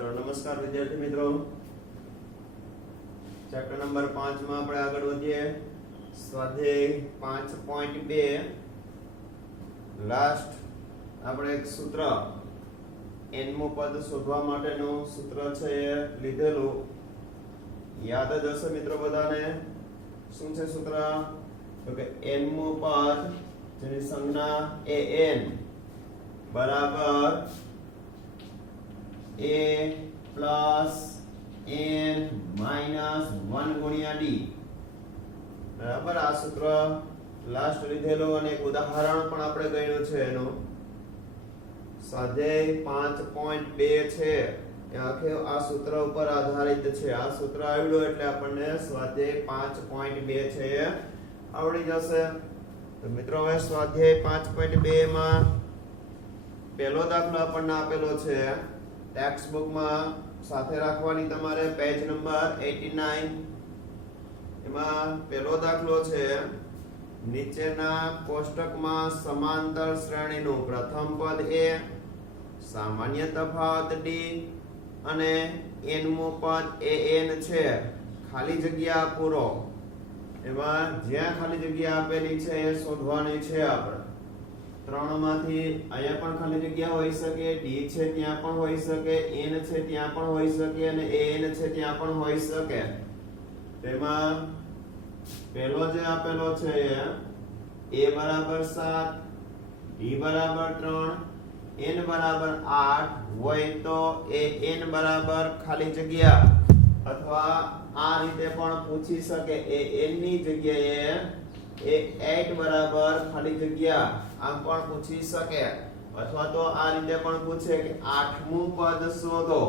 चलो नमस्कार विद्यार्थी मित्रों, चैप्टर नंबर 5 में આપણે આગળ વધીએ। સ્વાધ્યાય 5.2 લાસ્ટ આપણે એક સૂત્ર n મો પદ શોધવા માટેનું સૂત્ર છે એ લીધેલું, યાદ જ હશે મિત્રો બધાને। શું છે સૂત્ર? તો કે n મો પદ જેની સંજ્ઞા an બરાબર a plus n minus 1 ગુણ્યા d બરાબર। આ સૂત્ર લાસ્ટ લીધેલું અને એક ઉદાહરણ પણ આપણે ગણ્યું છે એનું। સ્વાધ્યાય 5.2 છે એ આખે આ સૂત્ર ઉપર આધારિત છે। આ સૂત્ર આવડ્યું એટલે આપણને સ્વાધ્યાય 5.2 છે એ આવડી જશે। તો મિત્રો હવે સ્વાધ્યાય 5.2 માં પહેલો દાખલો આપણને આપેલો છે, ટેક્સ્ટ બુક માં સાથે રાખવાની તમારે પેજ નંબર 89। એમાં પહેલો દાખલો છે, નીચેના કોષ્ટકમાં સમાંતર શ્રેણીનું પ્રથમ પદ a, સામાન્ય તફાવત d અને n મો પદ an છે, ખાલી જગ્યા પૂરો। એમાં જ્યાં ખાલી જગ્યા આપેલી છે એ શોધવાની છે આપણે। ત્રણમાંથી અહીંયા પણ ખાલી જગ્યા હોઈ શકે, d છે ત્યાં પણ હોઈ શકે, n છે ત્યાં પણ હોઈ શકે અને an છે ત્યાં પણ હોઈ શકે। તેમાં પહેલો જે આપેલો છે a બરાબર 7, d બરાબર 3, n બરાબર 8 હોય તો an બરાબર ખાલી જગ્યા, અથવા આ રીતે પણ પૂછી શકે an ની જગ્યાએ a8 બરાબર ખાલી જગ્યા આમ પણ પૂછી શકે, અથવા તો આ રીતે પણ પૂછે કે આઠમું પદ શોધો।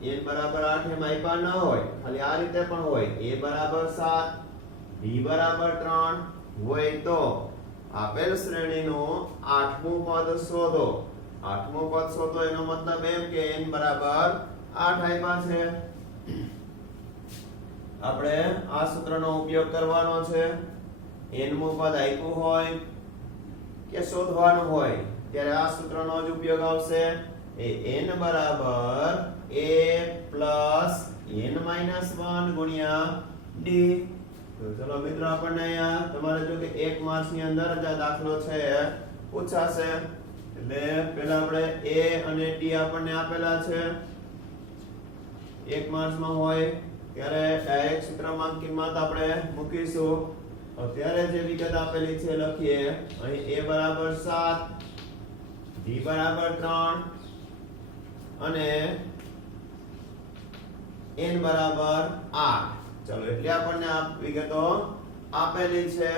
n બરાબર 8 એમ આપ્યા ન હોય, ખાલી આ રીતે પણ હોય a બરાબર 7, d બરાબર 3 હોય તો આપેલ શ્રેણીનું આઠમું પદ શોધો। આઠમું પદ શોધો એનો મતલબ એમ કે n બરાબર 8 આપ્યા છે। આપણે આ સૂત્રનો ઉપયોગ કરવાનો છે। n મો પદ આપ્યું હોય કે શોધવાનું હોય ત્યારે આ સૂત્રનો જ ઉપયોગ આવશે। એ n બરાબર a plus n minus 1 ગુણ્યા d। તો ચલો મિત્રો આપણને અહીંયા તમારે જો કે 1 માર્ક્સ ની અંદર જ આ દાખલો છે પૂછાશે, એટલે પહેલા આપણે a અને d આપણને આપેલા છે। 1 માર્ક્સ માં હોય ત્યારે ડાયરેક્ટ સૂત્રમાં કિંમત આપણે મૂકીશું। અત્યારે જે વિગત આપેલી છે લખીએ। અહીં a બરાબર 7, d બરાબર 3 અને n બરાબર 8। ચલો એટલે આપણને આ વિગતો આપેલી છે।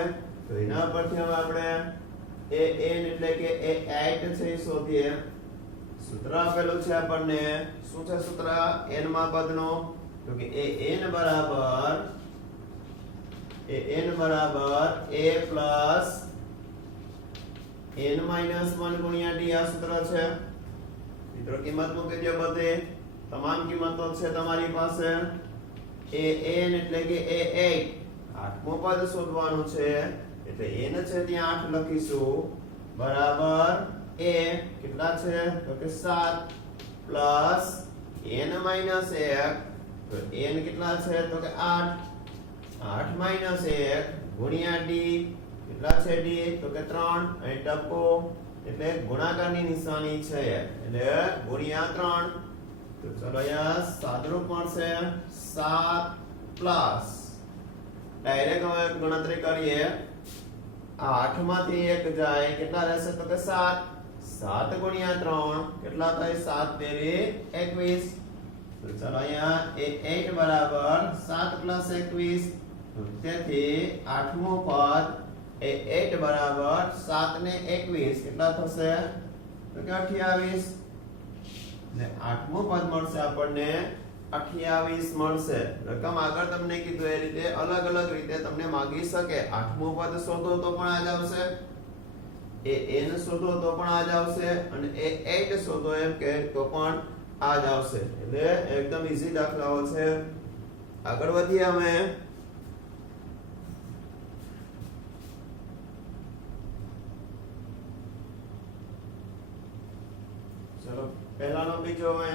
તો એના પરથી હવે આપણે an એટલે કે a8 છે એ શોધીએ। સૂત્ર આપેલું છે આપણને, શું છે સૂત્ર n માં પદનો? તો કે an બરાબર a plus n minus 1 ગુણ્યા d આ સૂત્ર છે। મિત્રો કિંમત મૂકી દો બધે, તમામ કિંમતો છે તમારી પાસે। an એટલે કે a8 આઠમું પદ શોધવાનું છે, એટલે n છે ત્યાં 8 લખીશું બરાબર a કેટલા છે તો કે 7 plus n minus 1, તો n કેટલા છે તો કે 8, 8 minus 1 ગુણ્યા d કેટલા છે d તો કે 3, અહીં ટપકો એટલે ગુણાકારની નિશાની છે એટલે ગુણ્યા 3। તો ચલો અહીંયા સાદરૂપ મળશે 7 પ્લસ ડાયરેક્ટ હવે ગણતરી કરીએ। આ 8 માંથી 1 જાય કેટલા રહેશે તો કે 7, 7 ગુણ્યા 3 કેટલા થાય 7 તેરી 21। તો ચલો અહીંયા a8 બરાબર 7 plus 21, તેથી આઠમું પદ a8 બરાબર 7 ને 21 કેટલા થશે તો કે 28, ને આઠમું પદ મળશે આપણને 28 મળશે। રકમ આગળ તમને કીધું એ રીતે અલગ અલગ રીતે તમને માંગી શકે। આઠમું પદ શોધો તો પણ આ જ આવશે, an શોધો તો પણ આ જ આવશે, અને a8 શોધો એમ કે તો પણ આ જ આવશે। એટલે એકદમ ઈઝી દાખલાઓ છે। આગળ વધીએ અમે। ચલો પહેલાનો બીજો હવે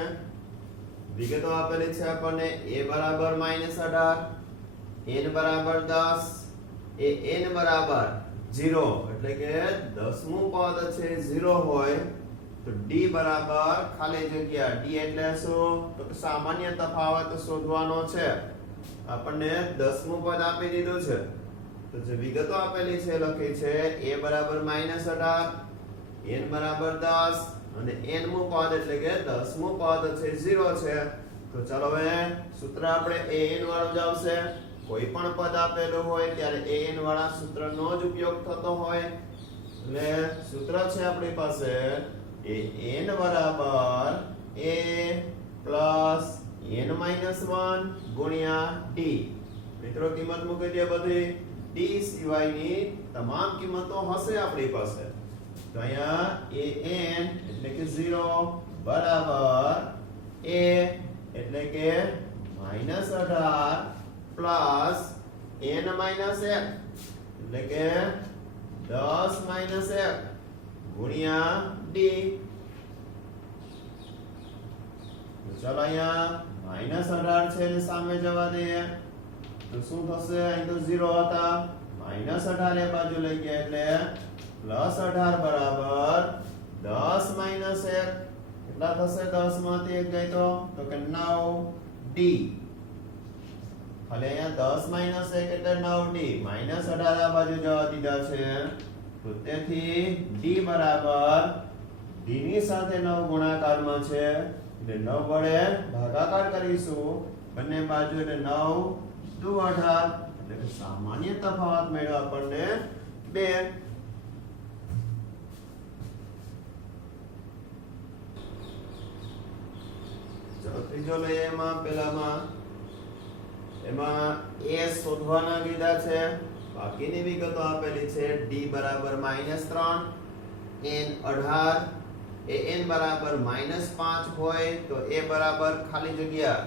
વિગતો આપેલી છે આપણને a બરાબર -18, n બરાબર 10, n બરાબર 0 એટલે કે 10મું પદ છે 0 હોય તો d બરાબર ખાલી જગ્યા d એટલે શું તો કે સામાન્ય તફાવત શોધવાનો છે. આપણને 10મું પદ આપી દીધું છે તો જે વિગતો આપેલી છે લખી છે a બરાબર -18, n બરાબર 10 અને n મું પદ એટલે કે 10મું પદ છે 0 છે. તો ચાલો હવે સૂત્ર આપણે an વાળું જ આવશે. કોઈ પણ પદ આપેલું હોય ત્યારે an વાળા સૂત્રનો જ ઉપયોગ થતો હોય. એટલે સૂત્ર છે આપણી પાસે an બરાબર a પ્લસ n માઈનસ 1 ગુણ્યા d. મિત્રો કિંમત મૂકી દે બધી. d સિવાયની તમામ કિંમતો હશે આપણી પાસે. તો અહીંયા an એટલે કે 0 બરાબર a એટલે કે -18 પ્લસ n માઈનસ 1 એટલે કે 10 માઈનસ 1 ગુણ્યા d. ચાલો અહીંયા -18 છે એટલે સામે જવા દઈએ તો શું થશે? અહીં તો 0 હતા, -18 એ બાજુ લઈ ગયા એટલે +18 બરાબર 10 માઈનસ 1 કેટલા થશે? 10 માંથી 1 ગઈ તો કે 9d. ખાલી અહીંયા 10 માઈનસ 1 એટલે 9d. -18 આ બાજુ જવા દીધા છે તો તેથી d બરાબર d ની સાથે 9 ગુણાકારમાં છે એટલે 9 વડે ભાગાકાર કરીશું બંને બાજુ એટલે 9 દુ 18 એટલે કે સામાન્ય તફાવત મળ્યો આપણને 2. ચલો ત્રીજો લઈએ. એમાં a શોધવાના કીધા છે. બાકીની વિગતો આપેલી છે d બરાબર -3, n 18, an બરાબર -5 હોય તો a બરાબર ખાલી જગ્યા.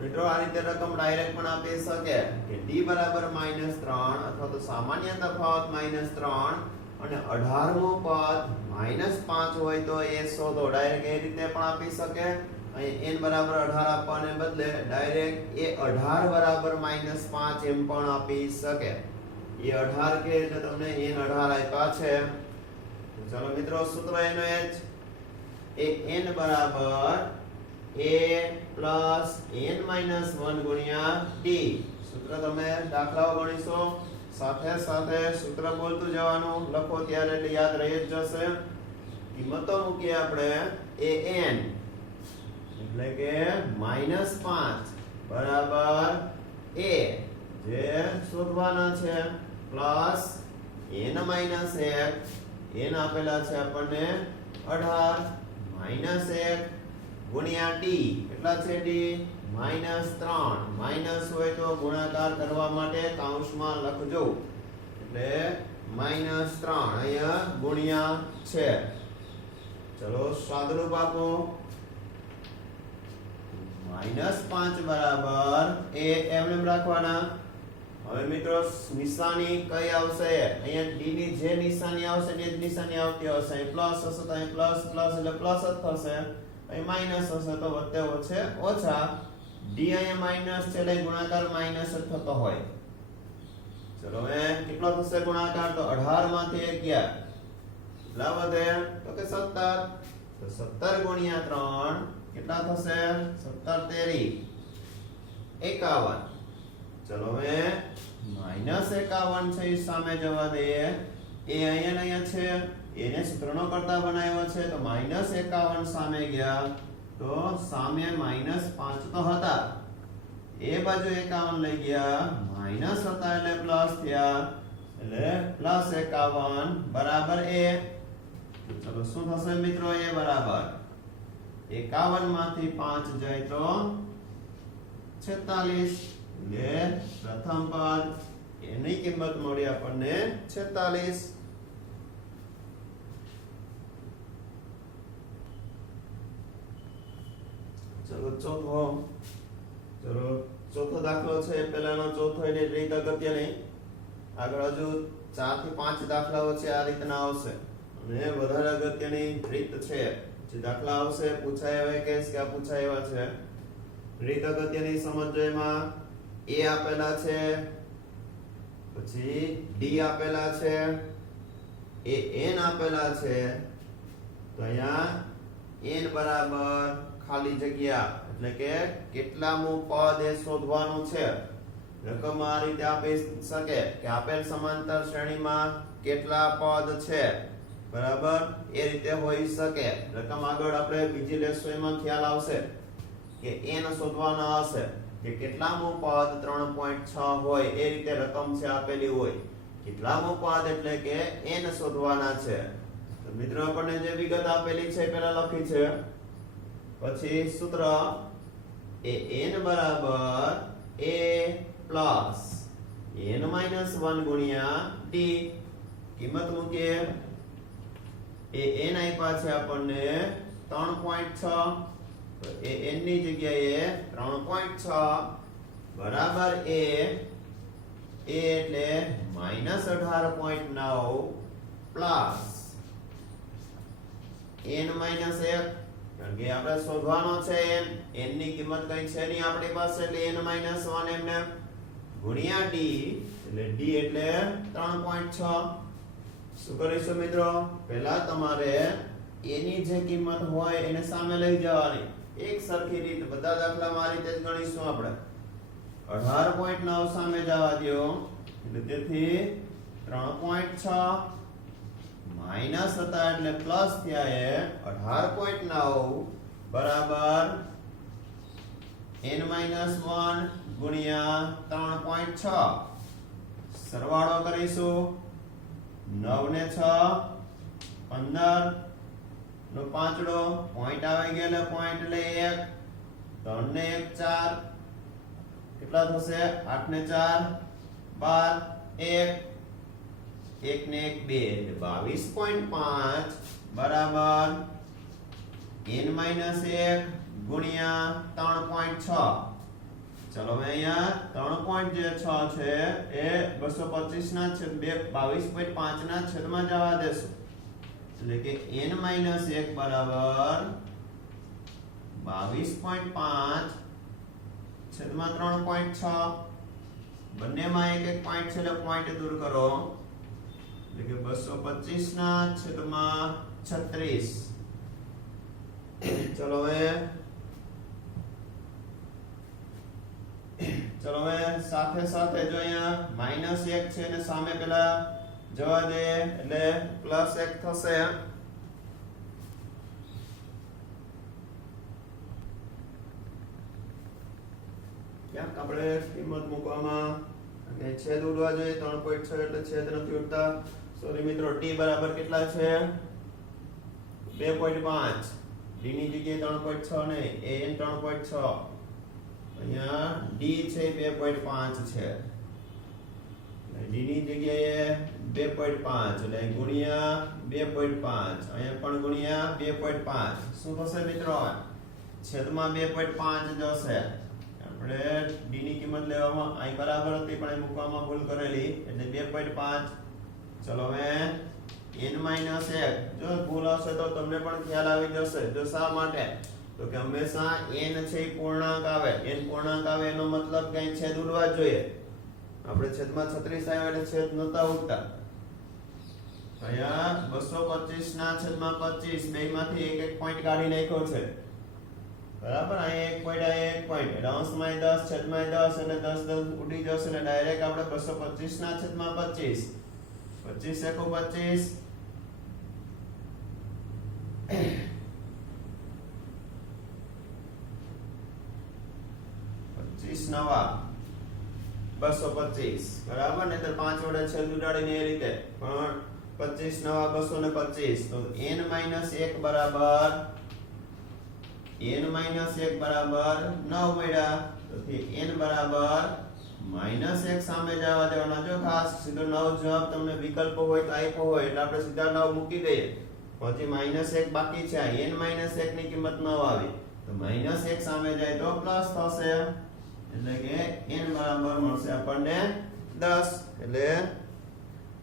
મિત્રો આ રીતે રકમ ડાયરેક્ટ પણ આપી શકે કે d બરાબર -3 અથવા તો સામાન્ય તફાવત -3 અને 18મું પદ -5 હોય તો a શોધો. ડાયરેક્ટ એ રીતે પણ આપી શકે. અહીં n બરાબર 18 આપવાને બદલે ડાયરેક્ટ a 18 બરાબર -5 એમ પણ આપી શકે. એ 18 કે એટલે તમને n 18 આપ્યા છે. ચાલો મિત્રો સૂત્ર એનો h an બરાબર a પ્લસ n માઈનસ 1 ગુણ્યા d. સૂત્ર તમે દાખલાઓ ગણીશો સાથે સાથે સૂત્ર બોલતું જવાનું. લખો ત્યારે એટલે યાદ રહી જ જશે. કિંમતો મૂકીએ આપણે an એટલે કે -5 બરાબર a જે શોધવાના છે પ્લસ n માઈનસ 1 n આપેલા છે આપણને 18 માઈનસ 1 ગુણ્યા d. કેટલા છે d? -3. માઈનસ હોય તો ગુણાકાર કરવા માટે કૌંસમાં લખજો એટલે -3 અહીંયા ગુણ્યા છે. ચલો સાદુરૂપ આપો. -5 બરાબર a એમને રાખવાના. હવે મિત્રો નિશાની કઈ આવશે? અહીંયા d ની જે નિશાની આવશે એ જ નિશાની આવતી હશે. અહીં પ્લસ હશે તો અહીં પ્લસ એટલે પ્લસ જ થશે. અહીં માઈનસ હશે તો વત્તે વચ્ચે ઓછા. d અહીંયા માઈનસ છે એટલે ગુણાકાર માઈનસ જ થતો હોય. ચલો હવે કેટલો થશે ગુણાકાર? તો 18 માંથી 1 ગયા કેટલા વધે? તો કે 17. તો 17 ગુણ્યા 3 કેટલા થશે? 17 તેરી 51. ચલો હવે -51 છે એ સામે જવા દઈએ. એ અહીંયા ને અહીંયા છે એને સૂત્રનો કરતા બનાવ્યો છે તો -51 સામે ગયા તો સામે -5 તો હતા. એ બાજુ 51 લઈ ગયા માઈનસ હતા એટલે પ્લસ થયા એટલે +51 બરાબર a. ચલો શું થશે મિત્રો? a બરાબર 51 માંથી 5 જાય તો 46 એટલે પ્રથમ પદ એની કિંમત મળી આપણને 46. ચોથો દાખલો છે. પહેલાનો ચોથો એની રીત અગત્યની. આગળ હજુ 4 થી 5 દાખલાઓ છે આ રીતના આવશે અને વધારે અગત્યની રીત છે. જે દાખલા આવશે પૂછાય હવે કે પૂછાય એવા છે રીત અગત્યની સમજો એમાં a આપેલા છે, પછી d આપેલા છે, an આપેલા છે, તો અહીંયા n બરાબર ખાલી જગ્યા એટલે કે કેટલામું પદ એ શોધવાનું છે. રકમ આ રીતે આપી શકે કે આપેલ સમાંતર શ્રેણીમાં કેટલા પદ છે, બરાબર, એ રીતે હોઈ શકે. રકમ આગળ આપણે બીજી લેશું એમાં ખ્યાલ આવશે કે n શોધવાના હશે કે કેટલામું પદ 3.6 હોય એ રીતે રકમ છે આપેલી હોય. કેટલામું પદ એટલે કે n શોધવાના છે. તો મિત્રો આપણને જે વિગત આપેલી છે પેલા લખી છે, પછી સૂત્ર એ n બરાબર a પ્લસ n માઈનસ 1 ગુણ્યા d. કિંમત મૂકીએ. એ n આપ્યા છે આપણને 3.6, તો એ n ની જગ્યાએ 3.6 બરાબર a એટલે -18.9 પ્લસ n માઈનસ 1, કારણ કે આપણે શોધવાનો છે n ની કિંમત કઈ છે નહીં આપણી પાસે, એટલે n માઈનસ 1 એમને ગુણ્યા d, એટલે d એટલે 3.6. શું કરીશું મિત્રો? પહેલા તમારે a ની જે કિંમત હોય એને સામે લઈ જવાની. એક સરખી રીત બધા દાખલામાં આ રીતે જ ગણીશું આપણે. 18.9 સામે જવા દો, એટલે તેથી 3.6 માઈનસ હતા એટલે પ્લસ થયા એ 18.9 બરાબર n માઈનસ 1 ગુણ્યા 3.6. સરવાળો કરીશું. 9 ને 6 15 નો પાંચડો, પોઈન્ટ આવી ગયો એટલે પોઈન્ટ એટલે 1, 3 ને 1 4, કેટલા થશે? 8 ને 4 12, 1 ને 1 2 એટલે 22.5 બરાબર n માઈનસ 1 ગુણ્યા 3.6. ચલો હવે અહીંયા 3.6 છે એ 225 ના છેદ 22.5 ના છેદમાં જવા દેશું, એટલે કે n માઈનસ 1 બરાબર 22.5 છેદમાં 3.6. બંનેમાં એક એક પોઈન્ટ છે એટલે પોઈન્ટ દૂર કરો, એટલે કે 225 ના છેદમાં 36. ચલો હવે સાથે સાથે જો અહીંયા માઈનસ 1 છે ને સામે પેલા જવા દે એટલે પ્લસ 1 થશે. ક્યાંક આપણે કિંમત મૂકવામાં અને છેદ ઉડવા જોઈએ. 3.6 એટલે છેદ નથી ઉડતા. સોરી મિત્રો, t બરાબર કેટલા છે? 2.5. d ની જગ્યાએ 3.6 નહીં, an 3.6. અહીંયા d છે 2.5 છે, d ની જગ્યાએ 2.5 એટલે ગુણ્યા 2.5, અહીંયા પણ ગુણ્યા 2.5. શું થશે મિત્રો? છેદમાં 2.5 જશે. આપણે d ની કિંમત લેવામાં અહીં બરાબર હતી પણ એ મૂકવામાં ભૂલ કરેલી, એટલે 2.5. ચલો હવે n માઈનસ 1, જો ભૂલ હશે તો તમને પણ ખ્યાલ આવી જશે. જો શા માટે? તો કે હંમેશા n છે એ પૂર્ણાંક આવે. n પૂર્ણાંક આવે એનો મતલબ કઈ છેદ ઉડવા જ જોઈએ. આપણે છેદમાં 36 આવ્યા એટલે છેદ નતા ઉડતા. અહીંયા 225 ના છેદમાં 25 બેયમાંથી એક એક પોઈન્ટ કાઢી નાખ્યો છે, બરાબર. અહીં એક પોઈન્ટ, અહીં એક પોઈન્ટ, એટલે અંશમાં 10 છેદમાં 10 એટલે 10 10 ઉડી જશે, એટલે ડાયરેક્ટ આપણે 225 ના છેદમાં 25, 25 એકુ 25 25 નવા 225, બરાબર ને? તો 5 વડે છેદ ઉડાડીને એ રીતે, પણ 25 નવા 225. તો n માઈનસ 1 બરાબર 9 મળ્યા. તો n બરાબર -1 સામે જવા દેવાના. જો ખાસ સીધો 9 જવાબ તમને વિકલ્પ હોય તો આપ્યો હોય એટલે આપણે સીધા 9 મૂકી દઈએ. પછી -1 બાકી છે, n -1 ની કિંમત 9 આવી, તો -1 સામે જાય તો પ્લસ થશે, એટલે કે n બરાબર મળશે આપણને 10. એટલે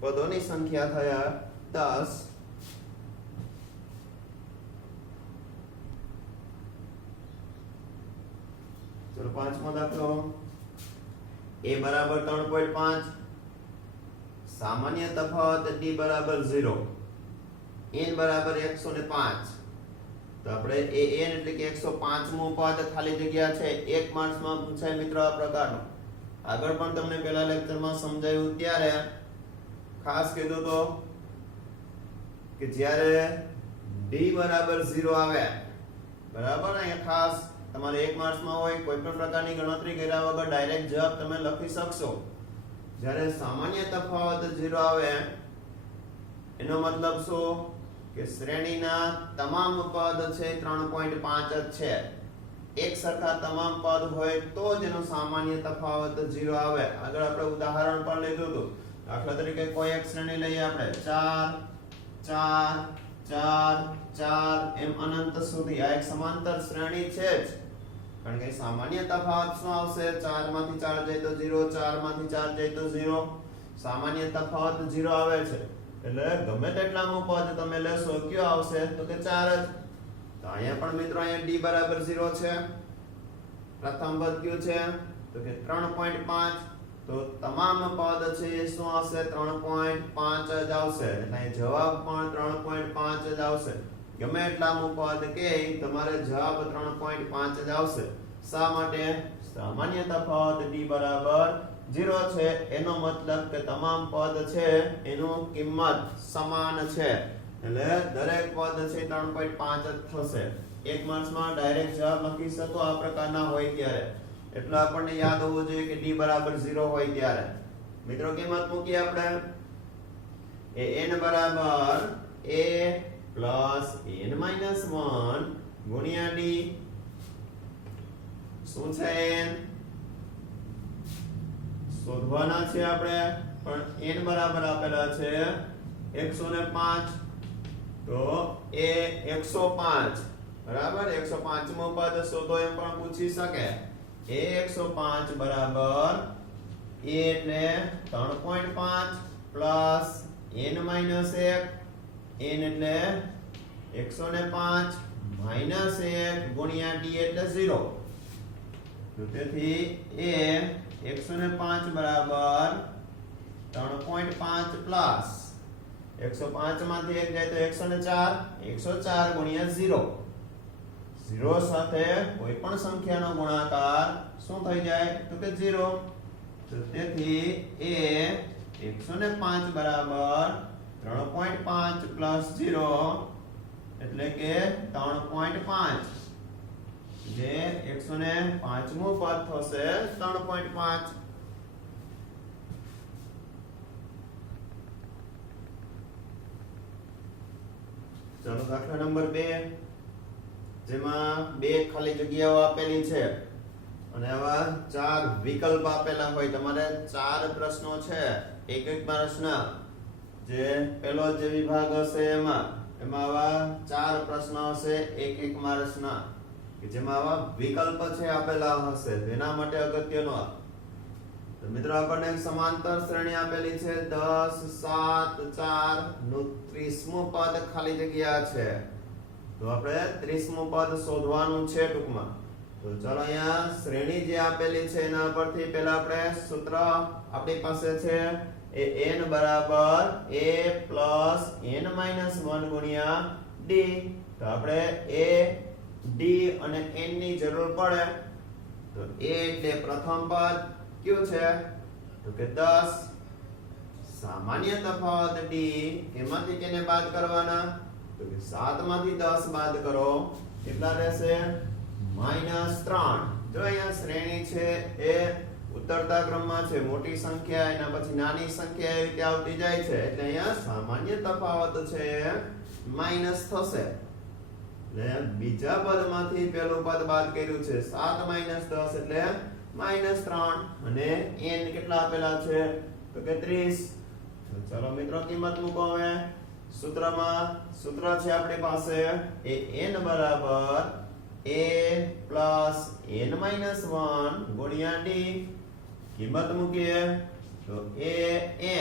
પદોની સંખ્યા થયા 10. પાંચમો દાખલો a બરાબર 3.5 સામાન્ય તફાવત d બરાબર 0 n બરાબર 105 તો આપણે an એટલે કે 105 મો પદ ખાલી જગ્યા છે 1 માર્ક્સમાં પૂછાય મિત્રો આ પ્રકારનો આગળ પણ તમને પહેલા લેક્ચરમાં સમજાવ્યું ત્યારે ખાસ કીધું તો કે જ્યારે d બરાબર 0 આવે બરાબર અહીંયા ખાસ તમારે 1 માર્ક્સમાં હોય કોઈ પણ પ્રકારની ગણતરી કર્યા વગર ડાયરેક્ટ જવાબ તમે લખી શકશો જ્યારે સામાન્ય તફાવત 0 આવે એનો મતલબ શું કે શ્રેણીના તમામ પદ છે 3.5 જ છે એક સરખા તમામ પદ હોય તો જ એનો સામાન્ય તફાવત 0 આવે આગળ આપણે ઉદાહરણ પણ લીધું હતું દાખલા તરીકે કોઈ એક શ્રેણી લઈએ આપણે 4 4 4 4 એમ અનંત સુધી આ એક સમાંતર શ્રેણી છે જ કારણ કે સામાન્ય તફાવત શું આવશે 4 માંથી 4 જાય તો 0 4 માંથી 4 જાય તો 0 સામાન્ય તફાવત 0 આવે છે એટલે ગમે તેટલાનું પદ તમે લેશો કયો આવશે તો કે 4 જ તો અહીંયા પણ મિત્રો અહીંયા d બરાબર 0 છે પ્રથમ પદ કયું છે તો કે 3.5 તો તમામ પદ છે એ શું આવશે 3.5 જ આવશે એટલે અહીં જવાબ પણ 3.5 જ આવશે ગમે એટલાનું પદ કે તમારે જવાબ 3.5 જ આવશે શા માટે સામાન્ય તફાવત d બરાબર 0 છે એનો મતલબ કે તમામ પદ છે એનું કિંમત સમાન છે એટલે દરેક પદ છે 3.5 જ થશે એક માર્ક્સમાં ડાયરેક્ટ જવાબ લખી શકો આ પ્રકારના હોય ત્યારે એટલે આપણને યાદ હોવું જોઈએ કે d બરાબર 0 હોય ત્યારે મિત્રો કિંમત મૂકીએ આપણે n બરાબર a પ્લસ n માઈનસ 1 ગુણ્યા d શું છે n શોધવાના છે આપણે પણ n બરાબર આપેલા છે 105 તો a 105 બરાબર 105 મો પદ શોધો એમ પણ પૂછી શકે a 105 બરાબર a એટલે 3.5 પ્લસ n માઈનસ 1 n એટલે 105 માઈનસ 1 ગુણ્યા d એટલે 0 તો તેથી a 105 બરાબર 3.5 પ્લસ 105 માંથી 1 જાય તો 104 104 ગુણ્યા 0 0 સાથે કોઈ પણ સંખ્યાનો ગુણાકાર શું થઈ જાય તો કે 0 તો તેથી a 105 બરાબર 3.5 પ્લસ 0 એટલે કે 3.5 જે 105 મો પદ થશે 3.5 ચાલો દાખલા નંબર 2 જેમાં બે ખાલી જગ્યાઓ આપેલી છે અને આવા ચાર વિકલ્પ આપેલા હોય તમારે ચાર પ્રશ્નો છે એક એક પ્રશ્ન જે પહેલો જે વિભાગ હશે એમાં આવા ચાર પ્રશ્નો હશે એક એક માર્ક્સના કે જેમાં આવા વિકલ્પ છે આપેલા હશે એના માટે અગત્યનો તો મિત્રો આપણને એક સમાંતર શ્રેણી આપેલી છે 10 7 4 નું 30મું પદ ખાલી જગ્યા છે તો આપણે 30મું પદ શોધવાનું છે ટૂંકમાં તો ચાલો અહીંયા શ્રેણી જે આપેલી છે એના પરથી પહેલા આપણે સૂત્ર આપણી પાસે છે એ n બરાબર a પ્લસ n માઈનસ 1 ગુણ્યા d તો આપણે a d અને n ની જરૂર પડે તો a એટલે પ્રથમ પદ કયું છે તો કે 10 સામાન્ય તફાવત d એમાંથી કેને બાદ કરવાના તો કે 7 માંથી 10 બાદ કરો કેટલા રહેશે -3 જો અહીંયા શ્રેણી છે એ ઉત્તરતા ક્રમમાં છે મોટી સંખ્યા એના પછી નાની સંખ્યા એ રીતે આવતી જાય છે એટલે અહીંયા સામાન્ય તફાવત છે માઈનસ થશે એટલે બીજા પદમાંથી પહેલું પદ બાદ કર્યું છે 7 10 એટલે -3 અને n કેટલા આપેલા છે તો કે 30 તો ચલો મિત્રો કિંમત મૂકો હવે સૂત્રમાં સૂત્ર છે આપણી પાસે એ n બરાબર a પ્લસ n માઈનસ 1 ગુણ્યા d કિંમત મૂકીએ તો a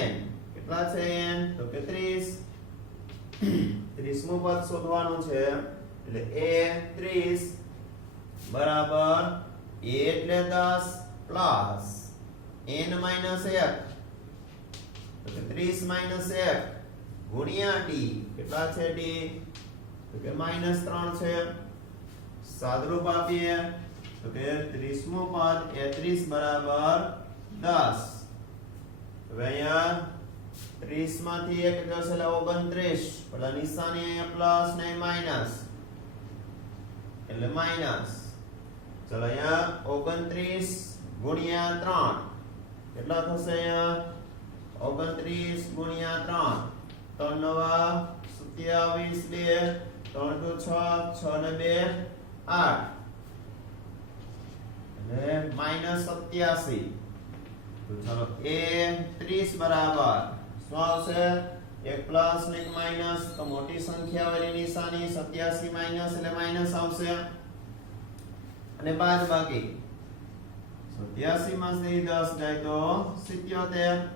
n કેટલા છે n તો કે 30 30મું પદ શોધવાનું છે એટલે a 30 બરાબર a એટલે 10 પ્લસ n માઈનસ 1 તો કે 30 માઈનસ 1 ગુણ્યા d કેટલા છે d તો કે -3 છે સાદરૂપ આપીએ તો કે 30મું પદ એ 30 બરાબર 10 હવે અહીંયા 30 માંથી 1 જશે એટલે 29 પેલા નિશાની અહીંયા પ્લસ ને માઈનસ એટલે માઈનસ ચલો અહીંયા 29 ગુણ્યા 3 કેટલા થશે અહીંયા 29 ગુણ્યા 3 3 નવા 27 2 3 દુ 6 6 ને 2 8 એટલે -87 તો ચાલો a 30 બરાબર શું આવશે એક પ્લસ ને એક માઈનસ તો મોટી સંખ્યા વાળી નિશાની 87 માઈનસ એટલે માઈનસ આવશે અને બાદ બાકી 87 માંથી 10 જાય તો 77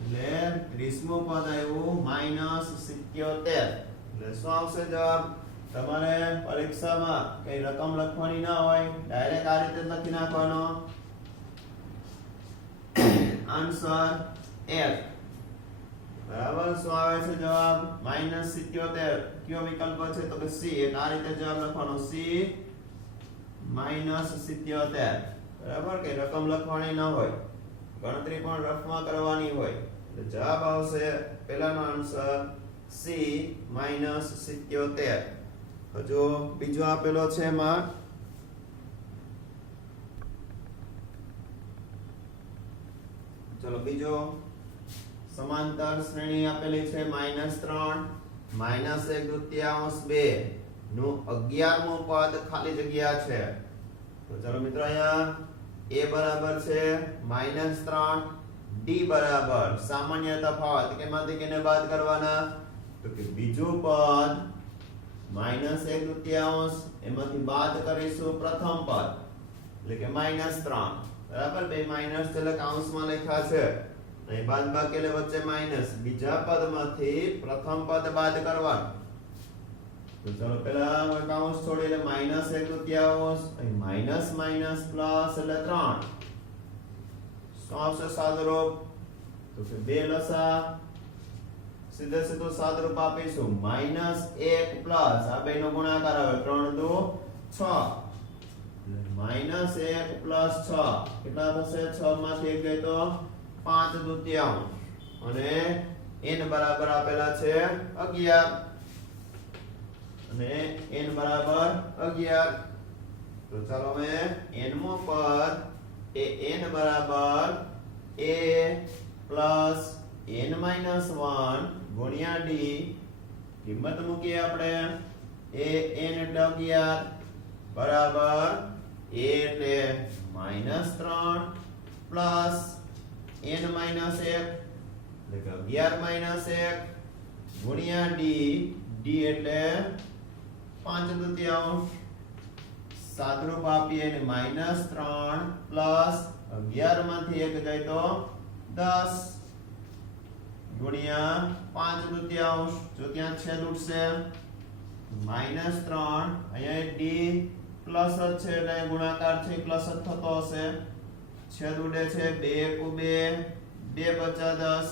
એટલે 30મું પદ આવ્યું -77 એટલે શું આવશે જવાબ તમારે પરીક્ષામાં કઈ રકમ લખવાની ના હોય ડાયરેક્ટ આ રીતે લખી નાખવાનો આન્સર 1 બરાબર શું આવે છે જવાબ -77 કયો વિકલ્પ છે તો કે સી એક આ રીતે જવાબ લખવાનો સી -77 બરાબર કે રકમ લખવાની ના હોય ગણતરી પણ રફમાં કરવાની હોય એટલે જવાબ આવશે પહેલાનો આન્સર સી -77 હજુ બીજો આપેલો છે એમાં ચલો બીજો સમાંતર શ્રેણી આપેલી છે -3 -1/2 નું 11મું પદ ખાલી જગ્યા છે તો ચલો મિત્રો અહીંયા a બરાબર છે -3 d બરાબર સામાન્ય તફાવત કેમાંથી કેને બાદ કરવાના તો કે બીજું પદ -1/2 એમાંથી બાદ કરીશું પ્રથમ પદ એટલે કે -3 બરાબર બે માઈનસ એટલે કૌંસમાં લખ્યા છે અહીં બાદબાકી એટલે વચ્ચે માઈનસ બીજા પદમાંથી પ્રથમ પદ બાદ કરવાનું તો ચલો પહેલા કૌંસ છોડી એટલે -1/2 અહીં માઈનસ માઈનસ પ્લસ એટલે 3 શું આવશે સાદરૂપ તો કે બે લસા સીધે સીધું સાદરૂપ આપીશું -1 પ્લસ આ બેનો ગુણાકાર આવે 3 દુ 6 -1 પ્લસ 6 કેટલા થશે 6 માંથી 1 ગઈ તો 5/2 અને n બરાબર આપેલા છે 11 અને n બરાબર 11 તો ચાલો અમે n મો પદ એ n બરાબર a પ્લસ n માઈનસ 1 ગુણ્યા d કિંમત મૂકીએ આપણે a n એટલે 11 બરાબર a એટલે -3 પ્લસ n માઈનસ 1 એટલે કે 11 માઈનસ 1 ગુણ્યા d d એટલે 5/2 સાદરૂપ આપીએ ને -3 પ્લસ 11 માંથી 1 જાય તો 10 ગુણ્યા 5/2 જો ત્યાં છેદ ઉડશે -3 અહીંયા d પ્લસ જ છે એટલે ગુણાકાર છે પ્લસ જ થતો હશે છેદ ઉડે છે 2 * 2 2 × 10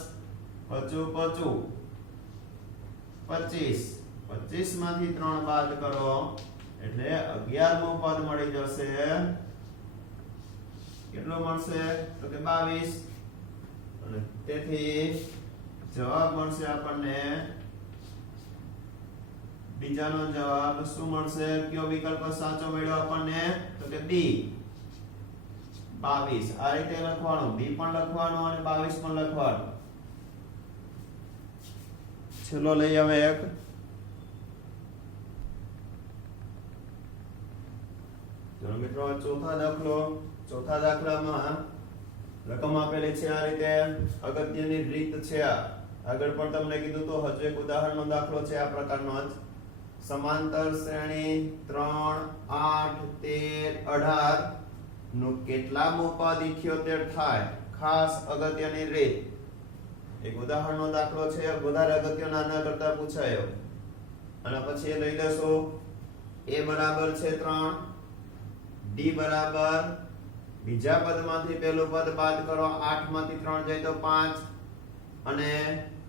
25 25 માંથી 3 બાદ કરો એટલે 11મું પદ મળી જશે કેટલો મળશે તો કે 22 અને તેથી જવાબ મળશે આપણને બીજાનો જવાબ શું મળશે કયો વિકલ્પ સાચો મળ્યો આપણને તો કે બી 22 આ રીતે લખવાનું બી પણ લખવાનું અને 22 પણ લખવાનું ચલો લઈ હવે એક ચલો મિત્રો ચોથા દાખલામાં રકમ આપેલી છે આ રીતે અગત્યની રીત છે આગળ પણ તમને કીધું તો હજુ એક ઉદાહરણનો દાખલો છે આ પ્રકારનો જ સમાંતર શ્રેણી 3 8 13 18 નું કેટલામું પદ 78 થાય ખાસ અગત્યની રીત એક ઉદાહરણનો દાખલો છે વધારે અગત્યનો આના કરતા પૂછાયો અને પછી લઈ લેશો a બરાબર છે 3 d બરાબર બીજા પદમાંથી પહેલું પદ બાદ કરો 8 માંથી 3 જાય તો 5 અને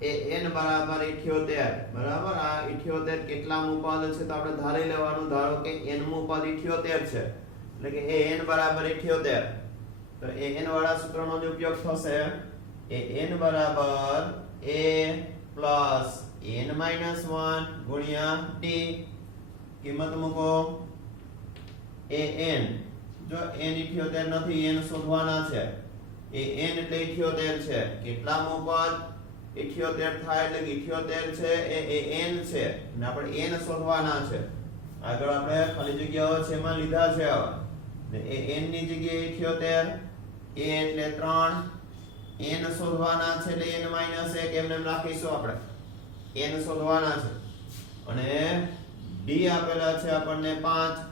એ n બરાબર 78 બરાબર આ 78 કેટલામું પદ છે તો આપણે ધારી લેવાનું ધારો કે n મું પદ 78 છે એટલે કે એ n બરાબર 78 તો એ n વાળા સૂત્રનો જ ઉપયોગ થશે એ n બરાબર a પ્લસ n માઈનસ 1 ગુણ્યા t કિંમત મૂકો એ n જો n 78 નથી n શોધવાના છે એ n એટલે 78 છે કેટલામું પદ 78 થાય એટલે કે 78 છે એ n છે અને આપણે n શોધવાના છે આગળ આપણે ખાલી જગ્યાઓ છે એમાં લીધા છે હવે એ n ની જગ્યાએ 78 a એટલે 3 n શોધવાના છે એટલે n 1 એમને એમ રાખીશું આપણે n શોધવાના છે અને d આપેલા છે આપણને 5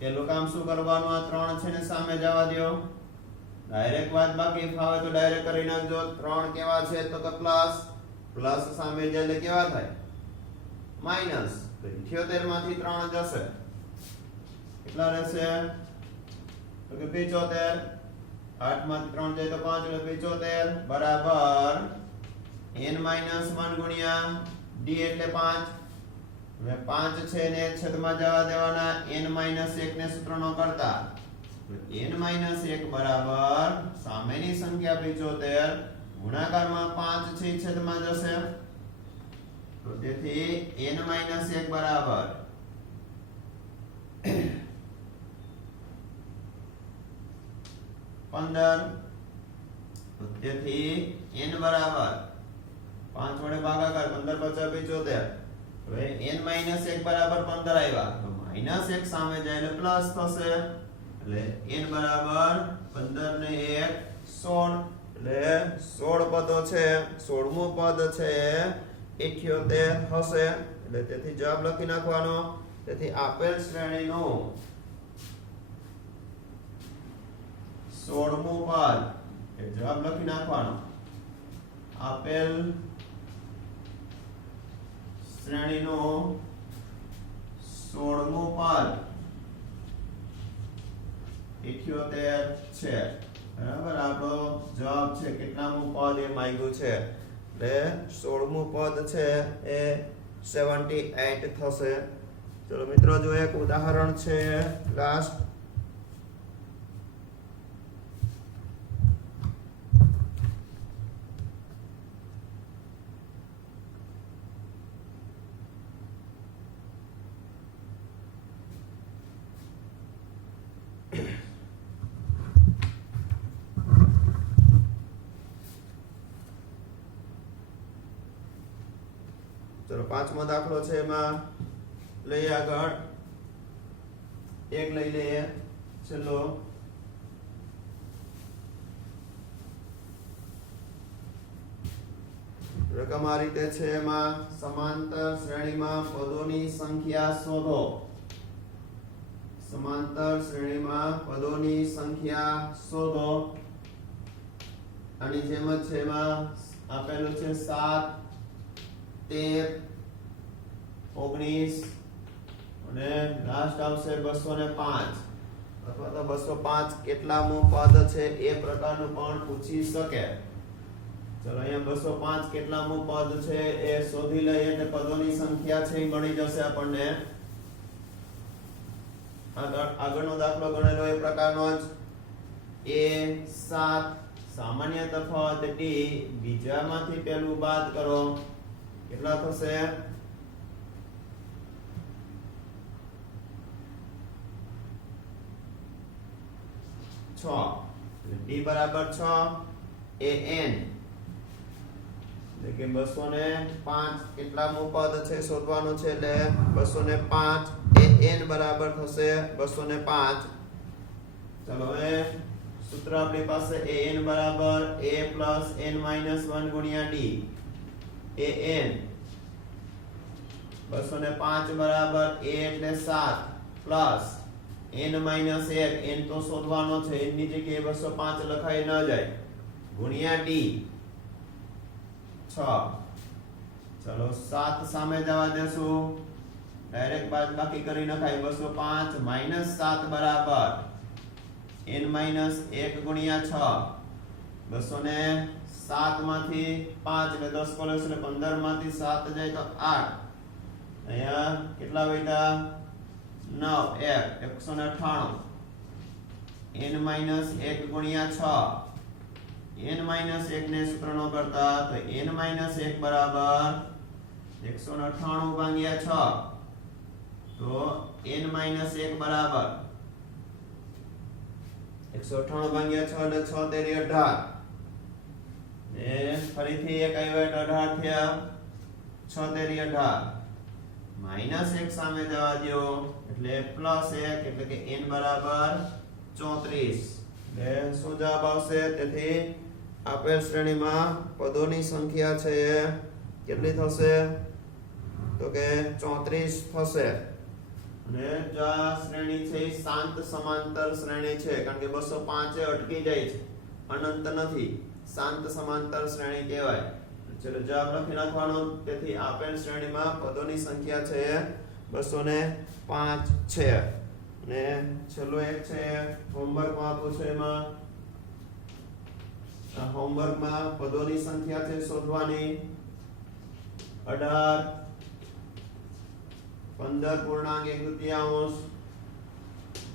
પેલું કામ શું કરવાનું આ 3 છે ને સામે જવા દો ડાયરેક્ટ વાત બાકી ફાવે તો ડાયરેક્ટ કરી નાખજો 3 કેવા છે તો કે પ્લસ સામે એટલે કેવા થાય માઈનસ તો 78 માંથી 3 જશે કેટલા રહેશે તો કે 75 8 માંથી 3 જાય તો 5 એટલે 75 બરાબર n 1 ગુણ્યા d એટલે 5 હવે 5 છે ને છેદમાં જવા દેવાના n 1 ને સૂત્રનો કરતા n 1 બરાબર સામેની સંખ્યા 75 ગુણાકારમાં 5 છે છેદમાં જશે તો તેથી n 1 બરાબર 15 તો તેથી n બરાબર 5 વડે ભાગાકાર 15 × 75 હવે n 1 બરાબર 15 આવ્યા તો -1 સામે જાય એટલે પ્લસ થશે એટલે n બરાબર 15 ને 1 16 એટલે 16 પદો છે 16મું પદ છે 78 હશે એટલે તેથી જવાબ લખી નાખવાનો તેથી આપેલ શ્રેણીનું 16મું પદ એ જવાબ લખી નાખવાનો આપેલ શ્રેણીનું 16મું પદ 78 છે બરાબર આપણો જવાબ છે કેટલામું પદ એ માંગ્યું છે એટલે 16મું પદ છે એ 78 થશે ચલો મિત્રો જો એક ઉદાહરણ છે લાસ્ટ ચલો પાંચમો દાખલો છે એમાં લઈએ આગળ એક લઈ લઈએ ચલો રકમ આ રીતે છે એમાં સમાંતર શ્રેણીમાં પદોની સંખ્યા શોધો સમાંતર શ્રેણીમાં પદોની સંખ્યા શોધો આની જેમ જ છે એમાં આપેલું છે 7 13 19 અને લાસ્ટ આવશે 205 અથવા તો 205 કેટલામું પદ છે એ પ્રકારનું પણ પૂછી શકે ચલો અહીંયા 205 કેટલામું પદ છે એ શોધી લઈએ એટલે પદોની સંખ્યા છે એ મળી જશે આપણને આગળનો દાખલો ગણેલો એ પ્રકારનો જ a 7 સામાન્ય તફાવત t બીજામાંથી પહેલું બાદ કરો કેટલા થશે 6 t બરાબર 6 એ n એટલે કે 205 કેટલામું પદ છે શોધવાનું છે એટલે 205 એ n બરાબર થશે 205 ચલો હવે સૂત્ર આપણી પાસે an બરાબર a n - 1 ગુણ્યા d an 205 બરાબર a એટલે 7 પ્લસ n - 1 n તો શોધવાનો છે n ની જગ્યાએ 205 લખાઈ ન જાય ગુણ્યા d 6 ચલો 7 સામે જવા દેશું ડાયરેક્ટ બાદબાકી કરી નખાય 205 - 7 બરાબર n માઇનસ 1 ગુણ્યા 6 207 માંથી 5 એટલે 10 કોલેસ એટલે 15 માંથી 7 જાય તો 8 અહીંયા કેટલા વધ્યા 9 198 n માઇનસ 1 ગુણ્યા 6 n માઇનસ 1 ને સૂત્રનો કરતા તો n માઇનસ 1 બરાબર 198 ભાગ્યા 6 તો n માઇનસ 1 બરાબર 198 ભાગ્યા 6 એટલે 6 તેરી 18 ને ફરીથી એક આવ્યો 18 થયા 6 તેરી 18 માઇનસ 1 સામે જવા દો એટલે પ્લસ 1 એટલે કે n બરાબર 34 એટલે શું જવાબ આવશે તેથી આપેલ શ્રેણીમાં પદોની સંખ્યા છે કેટલી થશે તો કે 34 થશે અને જો આ શ્રેણી છે એ શાંત સમાંતર શ્રેણી છે કારણ કે 205 અટકી જાય છે અનંત નથી શાંત સમાંતર શ્રેણી કહેવાય ચલો જવાબ લખી નાખવાનો તેથી આપેલ શ્રેણીમાં પદોની સંખ્યા છે 205 છે અને છેલ્લો એક છે હોમવર્કમાં આપું છું એમાં હોમવર્કમાં પદોની સંખ્યા છે શોધવાની 18 15 પૂર્ણાંક 1/3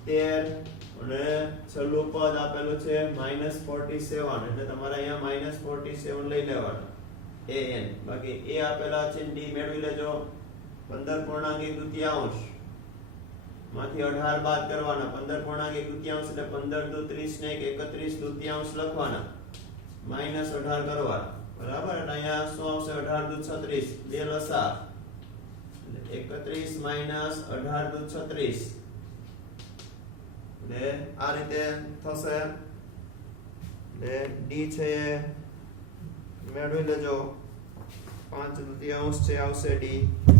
13 અને છેલ્લું પદ આપેલું છે -47 એટલે તમારે અહીંયા -47 લઈ લેવાનું an બાકી a આપેલા છે d મેળવી લેજો 15 પૂર્ણાંક 1/3 માંથી 18 બાદ કરવાના 15 પૂર્ણાંક 1/3 એટલે 15 દુ 30 ને 31/2 લખવાના -18 કરવા બરાબર એટલે અહીંયા શું આવશે 18 દુ 36 બે લસા એટલે 31 - 18 દુ 36 એટલે આ રીતે થશે એટલે d છે મેળવી લેજો 5/3 છે આવશે d